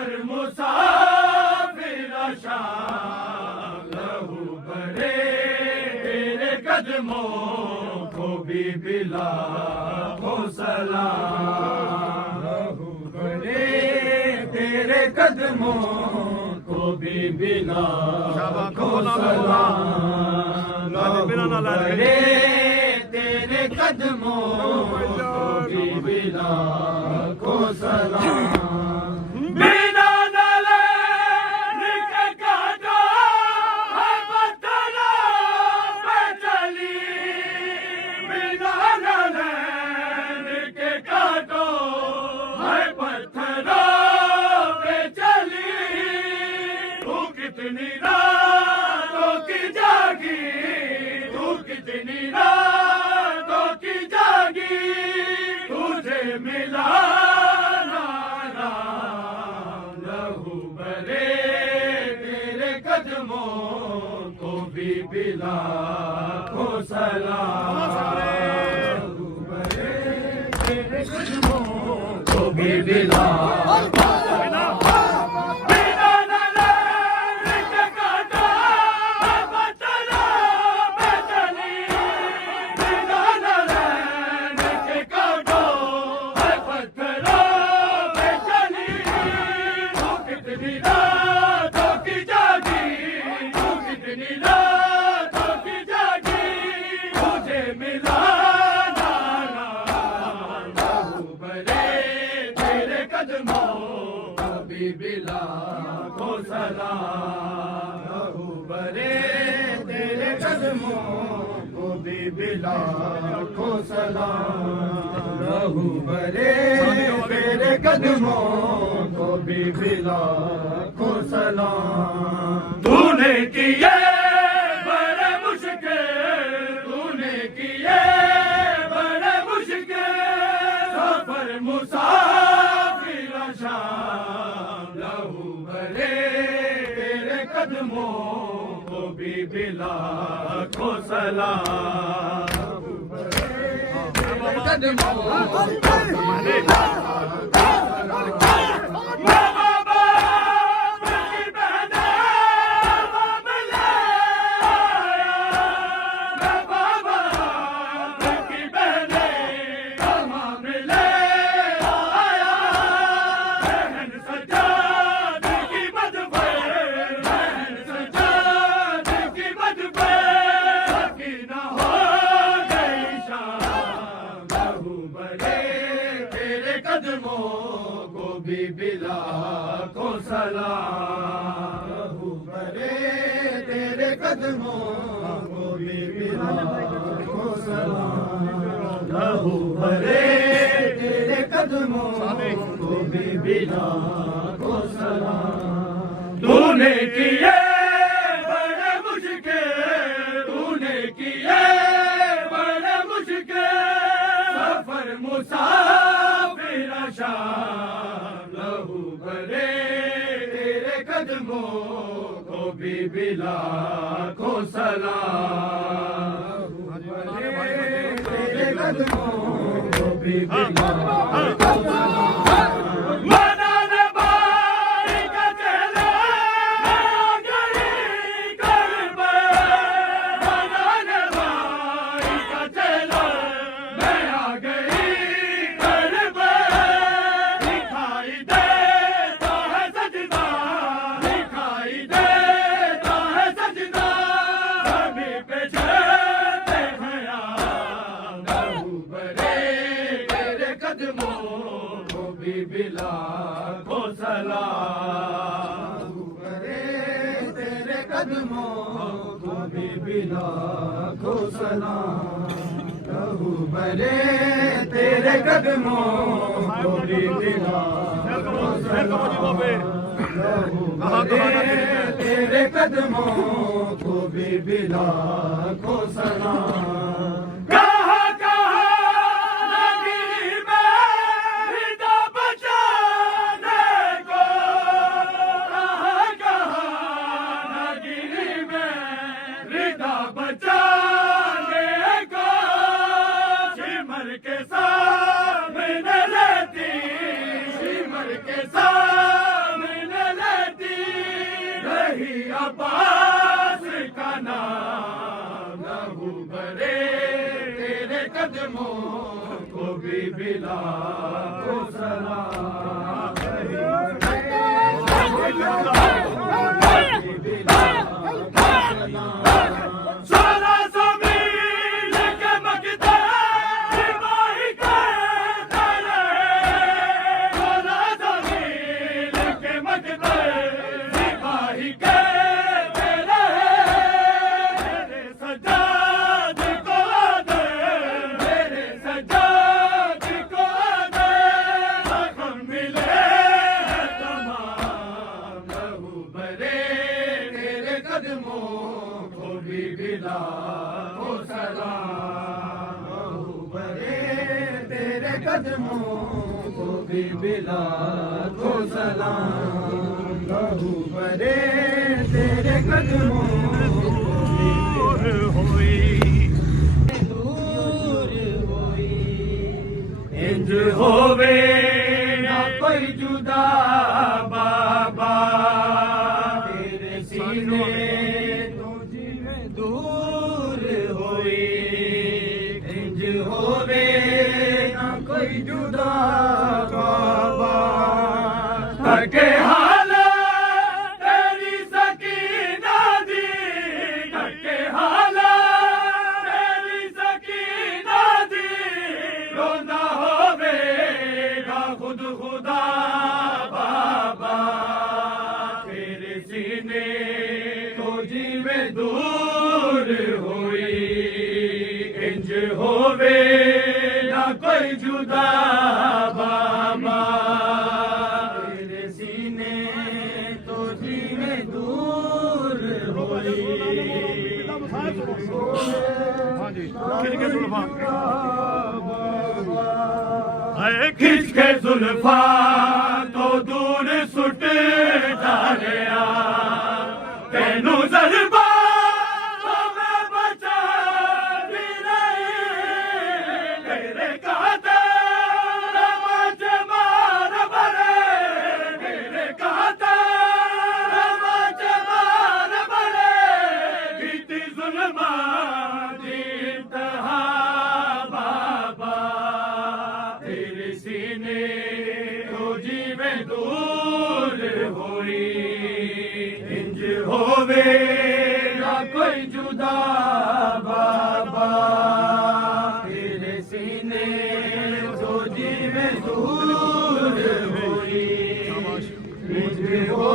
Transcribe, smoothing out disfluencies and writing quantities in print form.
सफर मुसाफिर शाम लहू भरे तेरे कदमों को भी बिला को सलाम लहू भरे तेरे कदमों को भी बिला को सलाम लहू भरे तेरे कदमों को भी बिला को सलाम बिना नले के काटो है पत्थरों पे चली बिना नले के काटो है पत्थरों पे चली तू कितनी रातों की जागी तू कितनी रातों की जागी तुझे मिला बिला को सलाम तेरे कदमों को भी बिला बिला को सलाम लहू भरे तेरे कदमों को भी बिला को सलाम लहू भरे तेरे कदमों को भी बिला को सलाम तूने किए बड़े मुश्किल तूने किए बड़े मुश्किल सफर मुसाफिर शाम लहू भरे तेरे कदमों को भी बिला को सलाम लहू भरे तेरे कदमों को भी बिला को बिला को सलाम लहू भरे तेरे कदमों को भी बिला को सलाम लहू भरे तेरे कदमों को भी बिला को सलाम तूने किए बड़े मुश्किल तूने किए बड़े मुश्किल सफर मुसाफिर शाम लहू भरे तेरे कदमों को भी बिला को सलाम लहू भरे तेरे कदमों को भी बिला को सलाम बिला को सलाम भरे तेरे कदमों को भी बिला को सलाम लहू भरे तेरे कदमों को भी बिला को सलाम लहू भरे तेरे कदमों को भी बिला को सलाम के सामने बिला को सलाम सारा ज़मीन के मकते सिपाही के तेरे सारा ज़मीन के मकते सिपाही के तेरे मेरे सज्जाद को दे मेरे सज्जाद को दे जख्म मिले तमाम लहू भरे तेरे कदमों को भी बिला को सलाम लहू भरे तेरे कदमों को भी बिला को सलाम लहू भरे तेरे कदमों दूर हुई इंज होवे ना कोई जुदा बाबा तेरे सीने तो जिवें दूर होई इंज होवे ना कोई जुदा बाबा करके हाल तेरी सकीना दी करके हाल तेरी सकीना दी रोंदा होवेगा खुद खुदा बाबा तेरे सीने तो जीवे दूर हुई इंज होवे ना कोई जुदा बाबा तेरे सीने तो जीवे दूर हुई खिंच के जुल्फा तो दूर सुट डालिया तेनू जरबा तो मैं बचा भी नहीं तेरे काते रमज मार बरे तेरे काते रमज मार बरे बीती जुल्मा दी इंतहा बाबा तेरे सीने तो जीवे दूर हुई इंज होवे ना कोई जुदा बाबा तेरे सीने तो जीवे दूर हुई इंज हो